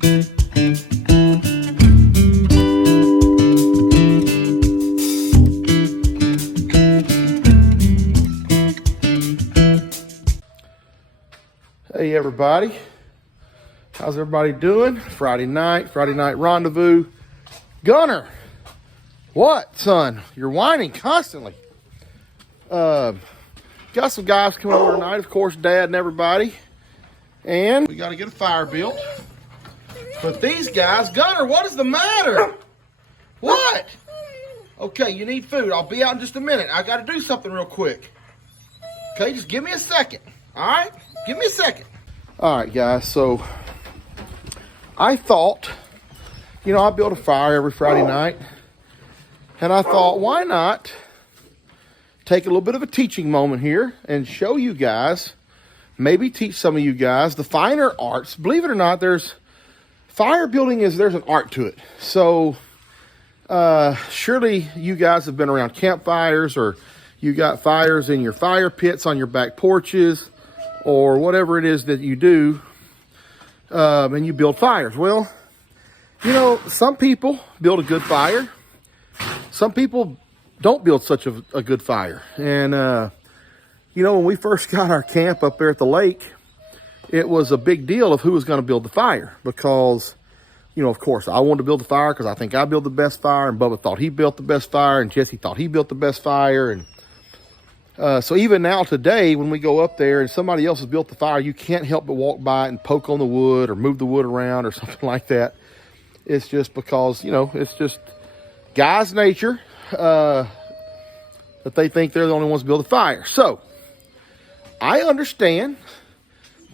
Hey everybody, how's everybody doing? Friday night rendezvous. Gunner, what, son? You're whining constantly. Got some guys coming over tonight, of course, Dad and everybody. And we got to get a fire built. But these guys, Gunner, what is the matter? What? Okay, you need food. I'll be out in just a minute. I got to do something real quick. Okay, just give me a second. All right? Give me a second. All right, guys, so I thought, I build a fire every Friday night, and I thought, why not take a little bit of a teaching moment here and show you guys, maybe teach some of you guys the finer arts. Believe it or not, there's an art to it. So surely you guys have been around campfires, or you got fires in your fire pits on your back porches, or whatever it is that you do, and you build fires. Well, some people build a good fire. Some people don't build such a good fire. And, when we first got our camp up there at the lake, it was a big deal of who was going to build the fire. Because, of course, I wanted to build the fire because I think I built the best fire, and Bubba thought he built the best fire, and Jesse thought he built the best fire, and so even now today, when we go up there and somebody else has built the fire, you can't help but walk by it and poke on the wood or move the wood around or something like that. It's just because, it's just guys' nature that they think they're the only ones to build a fire. So I understand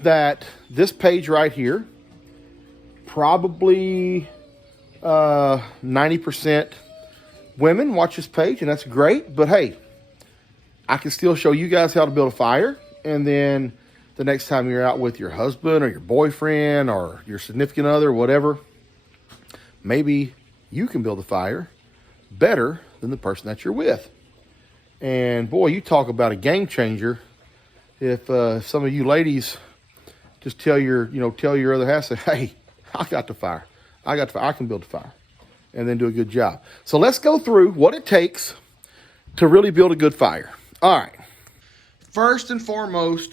that this page right here, probably 90% women watch this page, and that's great. But hey, I can still show you guys how to build a fire, and then the next time you're out with your husband or your boyfriend or your significant other, whatever, maybe you can build a fire better than the person that you're with. And boy, you talk about a game changer. If some of you ladies just tell your other half, say, hey, I got the fire. I can build a fire, and then do a good job. So let's go through what it takes to really build a good fire. All right, first and foremost,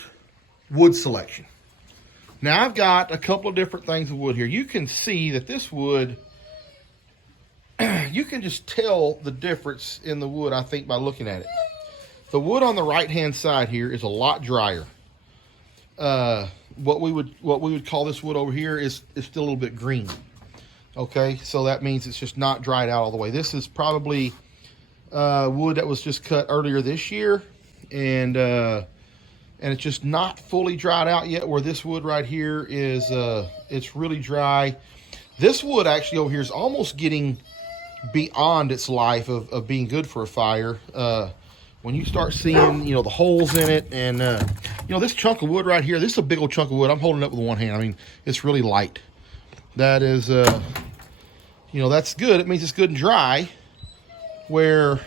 wood selection. Now I've got a couple of different things of wood here. You can see that this wood, you can just tell the difference in the wood, I think, by looking at it. The wood on the right-hand side here is a lot drier. What we would call this wood over here is still a little bit green. Okay, so that means it's just not dried out all the way. This is probably wood that was just cut earlier this year, and it's just not fully dried out yet, where this wood right here is it's really dry. This wood actually over here is almost getting beyond its life of being good for a fire. When you start seeing the holes in it, and this chunk of wood right here, this is a big old chunk of wood. I'm holding it up with one hand. I mean, it's really light. That is that's good. It means it's good and dry. Where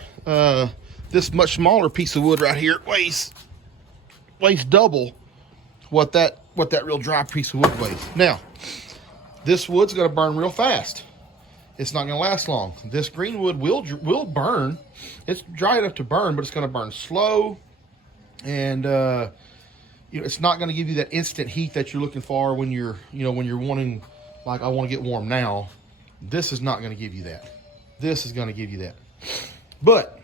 this much smaller piece of wood right here weighs double what that real dry piece of wood weighs. Now, this wood's going to burn real fast. It's not going to last long. This green wood will burn. It's dry enough to burn, but it's going to burn slow, and it's not going to give you that instant heat that you're looking for when you're wanting, like, I want to get warm now. This is not going to give you that. This is going to give you that. But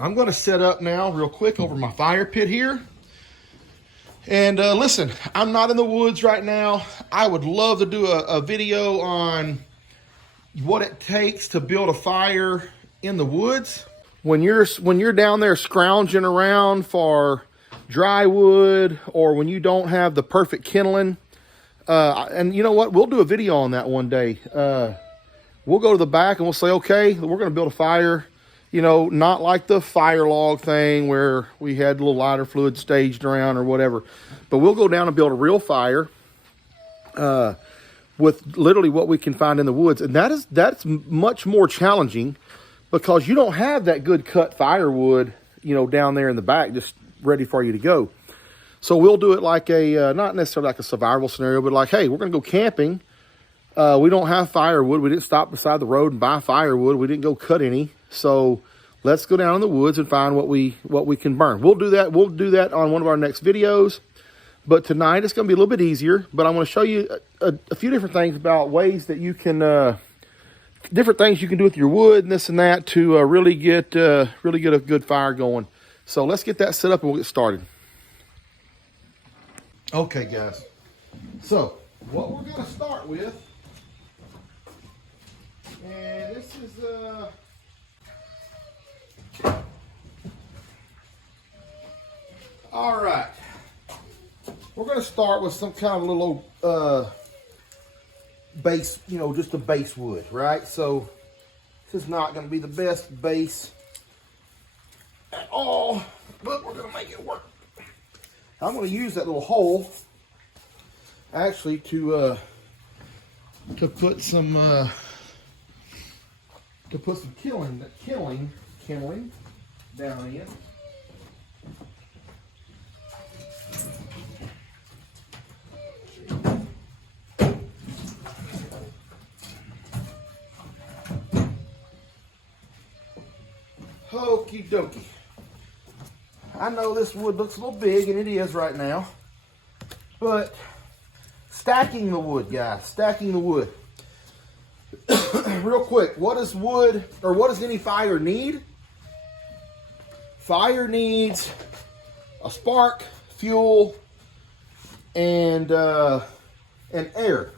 I'm going to set up now real quick over my fire pit here. And listen, I'm not in the woods right now. I would love to do a video on what it takes to build a fire in the woods. When you're down there scrounging around for dry wood, or when you don't have the perfect kindling, and you know what? We'll do a video on that one day. We'll go to the back and we'll say, okay, we're going to build a fire. Not like the fire log thing where we had a little lighter fluid staged around or whatever. But we'll go down and build a real fire with literally what we can find in the woods. And that's much more challenging because you don't have that good cut firewood, down there in the back just ready for you to go. So we'll do it like not necessarily like a survival scenario, but like, hey, we're going to go camping. We don't have firewood. We didn't stop beside the road and buy firewood. We didn't go cut any. So let's go down in the woods and find what we can burn. We'll do that. We'll do that on one of our next videos. But tonight it's going to be a little bit easier. But I'm going to show you a few different things about ways that you can, different things you can do with your wood and this and that to really get a good fire going. So let's get that set up and we'll get started. Okay, guys. So what we're going to start with, and this is all right. We're going to start with some kind of little base, you know, just a base wood, right? So this is not going to be the best base at all, but we're going to make it work. I'm going to use that little hole actually to put some kindling down in. Okie dokie. I know this wood looks a little big, and it is right now, but stacking the wood, guys, stacking the wood. Real quick, what does wood, or what does any fire need? Fire needs a spark, fuel, and air.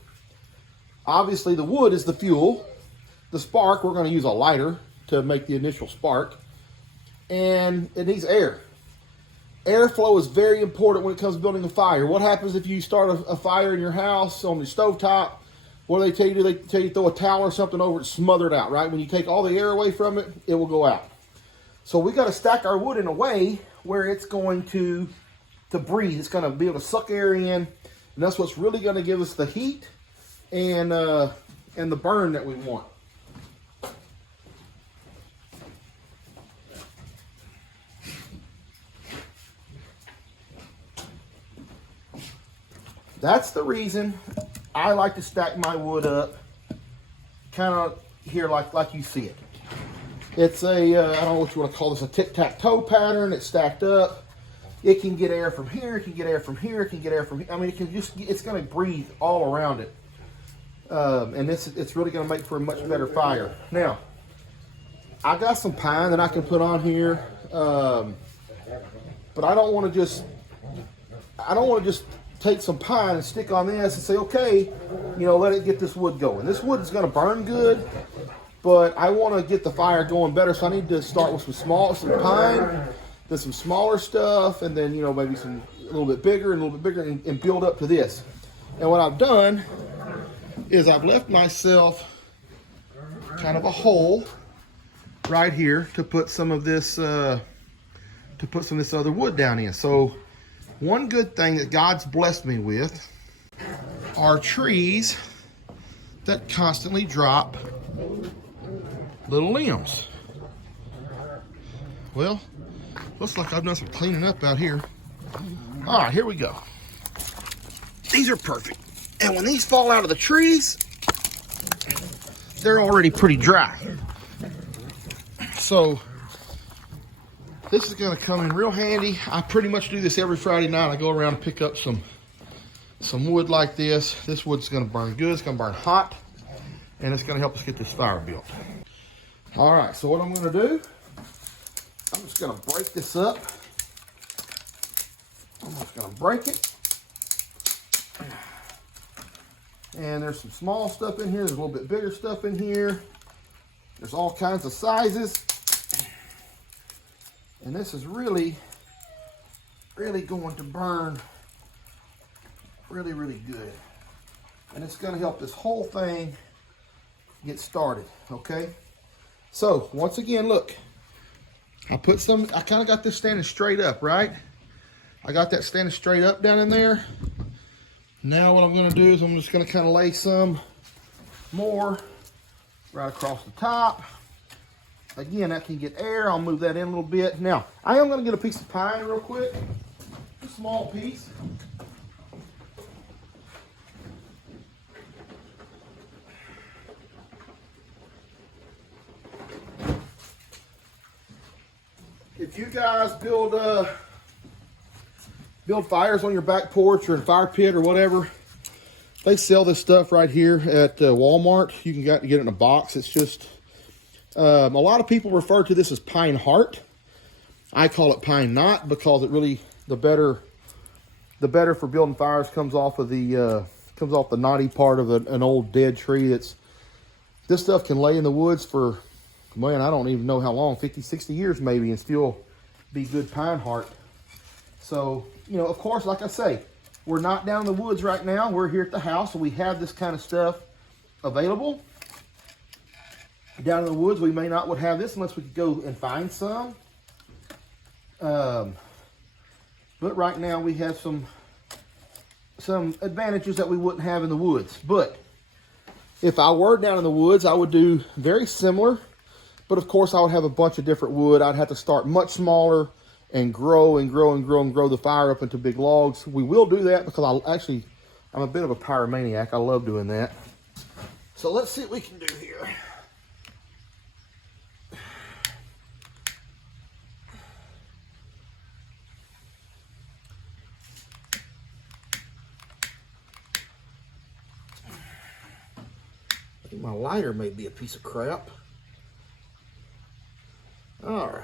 Obviously, the wood is the fuel. The spark, we're going to use a lighter to make the initial spark. And it needs air. Airflow is very important when it comes to building a fire. What happens if you start a fire in your house on the stovetop? What do they tell you? They tell you throw a towel or something over it, smother it out, right? When you take all the air away from it, it will go out. So we got to stack our wood in a way where it's going to breathe. It's going to be able to suck air in, and that's what's really going to give us the heat and the burn that we want. That's the reason I like to stack my wood up kind of here like you see it. It's a, I don't know what you want to call this, a tic-tac-toe pattern. It's stacked up. It can get air from here. It can get air from here. It can get air from here. I mean, it's going to breathe all around it. And it's really going to make for a much better fire. Now, I got some pine that I can put on here. But I don't want to just take some pine and stick on this and say, okay, you know, let it get this wood going. This wood is going to burn good, but I want to get the fire going better, so I need to start with some pine, then some smaller stuff, and then, you know, maybe a little bit bigger and build up to this. And what I've done is I've left myself kind of a hole right here to put some of this other wood down in. So one good thing that God's blessed me with are trees that constantly drop little limbs. Well, looks like I've done some cleaning up out here. All right, here we go. These are perfect. And when these fall out of the trees, they're already pretty dry. So this is going to come in real handy. I pretty much do this every Friday night. I go around and pick up some wood like this. This wood's going to burn good. It's going to burn hot. And it's going to help us get this fire built. All right, so what I'm going to do, I'm just going to break this up. I'm just going to break it. And there's some small stuff in here. There's a little bit bigger stuff in here. There's all kinds of sizes. And this is really, really going to burn really, really good. And it's going to help this whole thing get started, okay? So, once again, look. I kind of got this standing straight up, right? I got that standing straight up down in there. Now what I'm going to do is I'm just going to kind of lay some more right across the top. Again, that can get air. I'll move that in a little bit. Now, I am going to get a piece of pine real quick. A small piece. if you guys build fires on your back porch or in fire pit or whatever, they sell this stuff right here at Walmart. You can get it in a box. It's just, a lot of people refer to this as pine heart. I call it pine knot because it really, the better for building fires comes off the knotty part of an old dead tree. This stuff can lay in the woods for, man, I don't even know how long, 50, 60 years maybe, and still be good pine heart. So, you know, of course, like I say, we're not down in the woods right now. We're here at the house, and we have this kind of stuff available. Down in the woods, we may not would have this unless we could go and find some. But right now, we have some advantages that we wouldn't have in the woods. But if I were down in the woods, I would do very similar. But of course, I would have a bunch of different wood. I'd have to start much smaller and grow and grow and grow and grow the fire up into big logs. We will do that because I'm a bit of a pyromaniac. I love doing that. So let's see what we can do here. I think my lighter may be a piece of crap. All right.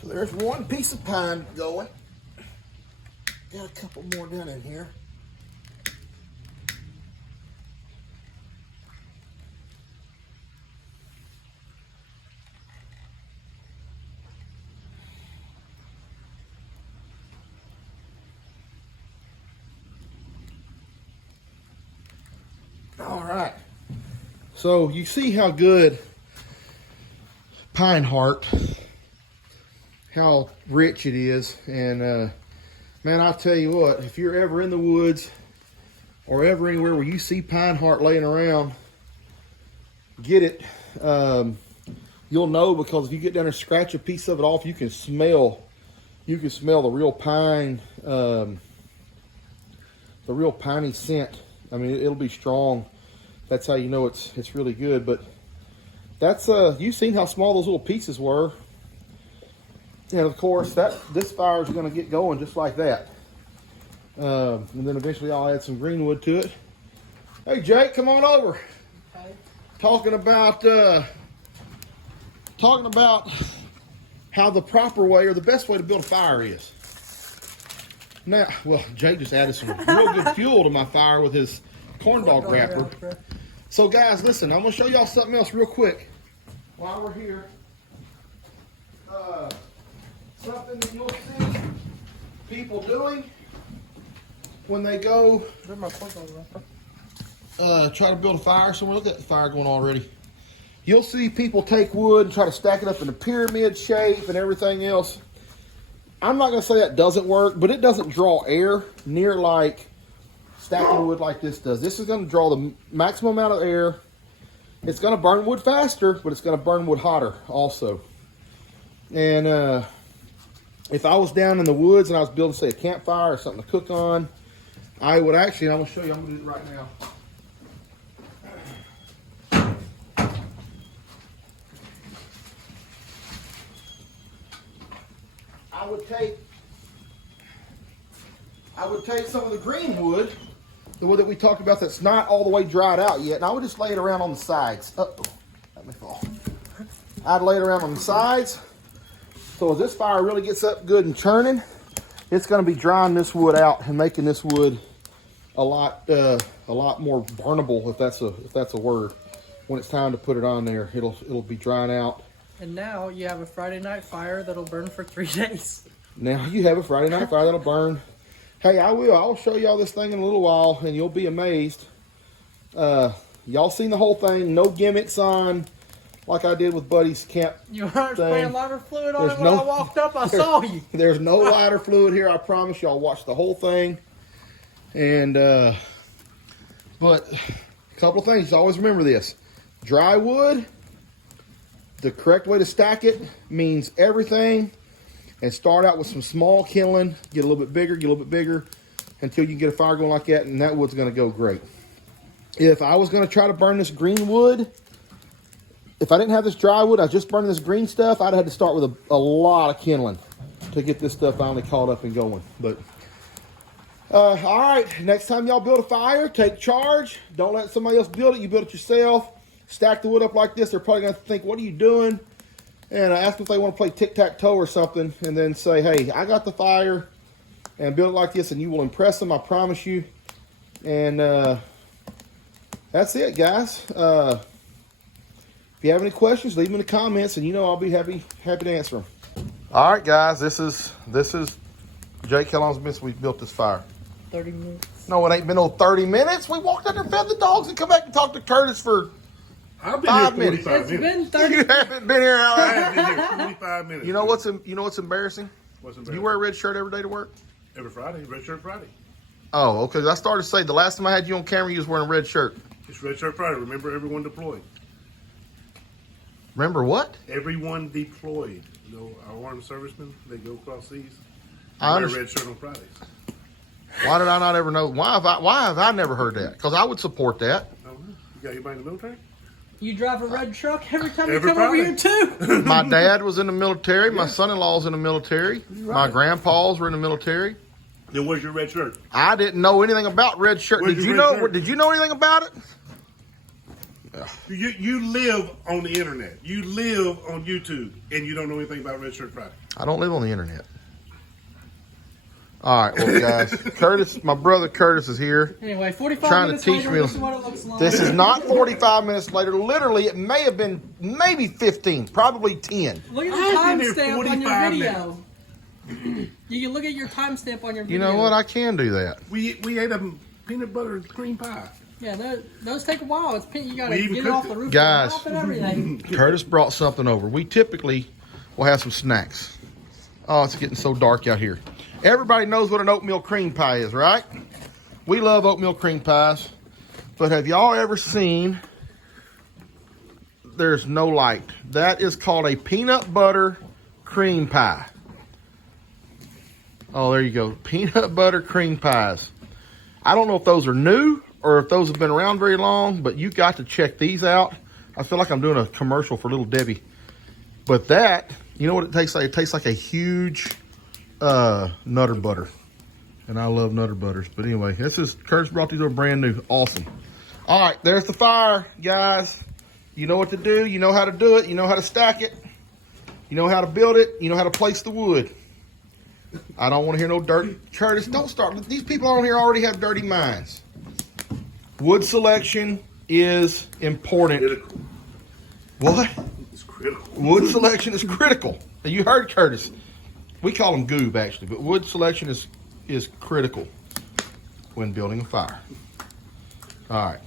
So there's one piece of pine going. Got a couple more down in here. All right. So you see how good pine heart, how rich it is. And man, I'll tell you what, if you're ever in the woods or ever anywhere where you see pine heart laying around, get it. You'll know, because if you get down there and scratch a piece of it off, you can smell the real pine, the real piney scent. I mean, it'll be strong. That's how you know it's really good. But that's you've seen how small those little pieces were. And of course, this fire is going to get going just like that. And then eventually I'll add some green wood to it. Hey Jake, come on over. Okay. Talking about how the proper way or the best way to build a fire is. Now, well, Jake just added some real good fuel to my fire with his corn dog wrapper. So guys, listen, I'm going to show y'all something else real quick while we're here. Something that you'll see people doing when they go try to build a fire somewhere. Look at the fire going already. You'll see people take wood and try to stack it up in a pyramid shape and everything else. I'm not going to say that doesn't work, but it doesn't draw air near like stacking wood like this does. This is going to draw the maximum amount of air. It's going to burn wood faster, but it's going to burn wood hotter also. And if I was down in the woods and I was building, say, a campfire or something to cook on, I would actually, I'm going to show you, I'm going to do it right now. I would take some of the green wood, the wood that we talked about that's not all the way dried out yet, and I would just lay it around on the sides. Uh-oh, let me fall. I'd lay it around on the sides. So as this fire really gets up good and churning, it's going to be drying this wood out and making this wood a lot more burnable, if that's a word. When it's time to put it on there, it'll be drying out. And now you have a Friday night fire that'll burn for 3 days. Now you have a Friday night fire that'll burn. Hey, I'll show y'all this thing in a little while, and you'll be amazed. Y'all seen the whole thing? No gimmicks on, like I did with Buddy's camp. You weren't spraying lighter fluid on it when I walked up. I saw you. There's no lighter fluid here. I promise y'all. Watch the whole thing. And but a couple of things. Always remember this: dry wood, the correct way to stack it means everything. And start out with some small kindling, get a little bit bigger, until you can get a fire going like that, and that wood's gonna go great. If I was gonna try to burn this green wood, if I didn't have this dry wood, I was just burning this green stuff, I'd have had to start with a lot of kindling to get this stuff finally caught up and going. But, all right, next time y'all build a fire, take charge. Don't let somebody else build it, you build it yourself. Stack the wood up like this, they're probably gonna think, what are you doing? And ask them if they want to play tic-tac-toe or something, and then say, hey, I got the fire, and build it like this, and you will impress them, I promise you. And that's it, guys. If you have any questions, leave them in the comments, and I'll be happy to answer them. All right, guys, this is Jake. How long has it been since we built this fire? 30 minutes. No, it ain't been no 30 minutes. We walked out there, fed the dogs, and come back and talked to Curtis for I've been 5 here minutes. 45 It's minutes. been 30 You haven't been here. I have been here 45 minutes. You know what's embarrassing? What's embarrassing? You wear a red shirt every day to work? Every Friday, Red Shirt Friday. Oh, okay. I started to say the last time I had you on camera, you was wearing a red shirt. It's Red Shirt Friday. Remember, everyone deployed. Remember what? Everyone deployed. Our armed servicemen, they go across seas. I Wear a understand. red shirt on Fridays. Why did I not ever know? Why have I never heard that? Because I would support that. I don't know. You got anybody in the military? You drive a red truck every time you Every come over Friday. here too. My dad was in the military. My son-in-law's in the military. My Right. grandpas were in the military. Then where's your red shirt? I didn't know anything about red shirt. Where's Did your you red know? shirt? Did you know anything about it? You live on the internet. You live on YouTube, and you don't know anything about Red Shirt Friday. I don't live on the internet. All right, well, guys, Curtis, my brother Curtis is here. Anyway, 45 Trying to minutes teach later, me- this is what it looks like. This is not 45 minutes later. Literally, it may have been maybe 15, probably 10. Look at I've the been here timestamp on your 45 video. You can look at your timestamp on your video. You know what? I can do that. We ate a peanut butter and cream pie. Yeah, those take a while. It's you gotta We even get it off cooked the it. roof Guys. and everything. Curtis brought something over. We typically will have some snacks. Oh, it's getting so dark out here. Everybody knows what an oatmeal cream pie is, right? We love oatmeal cream pies. But have y'all ever seen, there's no light. That is called a peanut butter cream pie. Oh, there you go. Peanut butter cream pies. I don't know if those are new or if those have been around very long, but you got to check these out. I feel like I'm doing a commercial for Little Debbie. But that, you know what it tastes like? It tastes like a huge Nutter Butter. And I love Nutter Butters. But anyway, this is Curtis brought these to a brand new. Awesome. All right, there's the fire, guys. You know what to do. You know how to do it. You know how to stack it. You know how to build it. You know how to place the wood. I don't want to hear no dirty. Curtis, don't start. These people on here already have dirty minds. Wood selection is important. Critical. What? It's critical. Wood selection is critical. And you heard Curtis. We call them goob, actually, but wood selection is critical when building a fire. All right.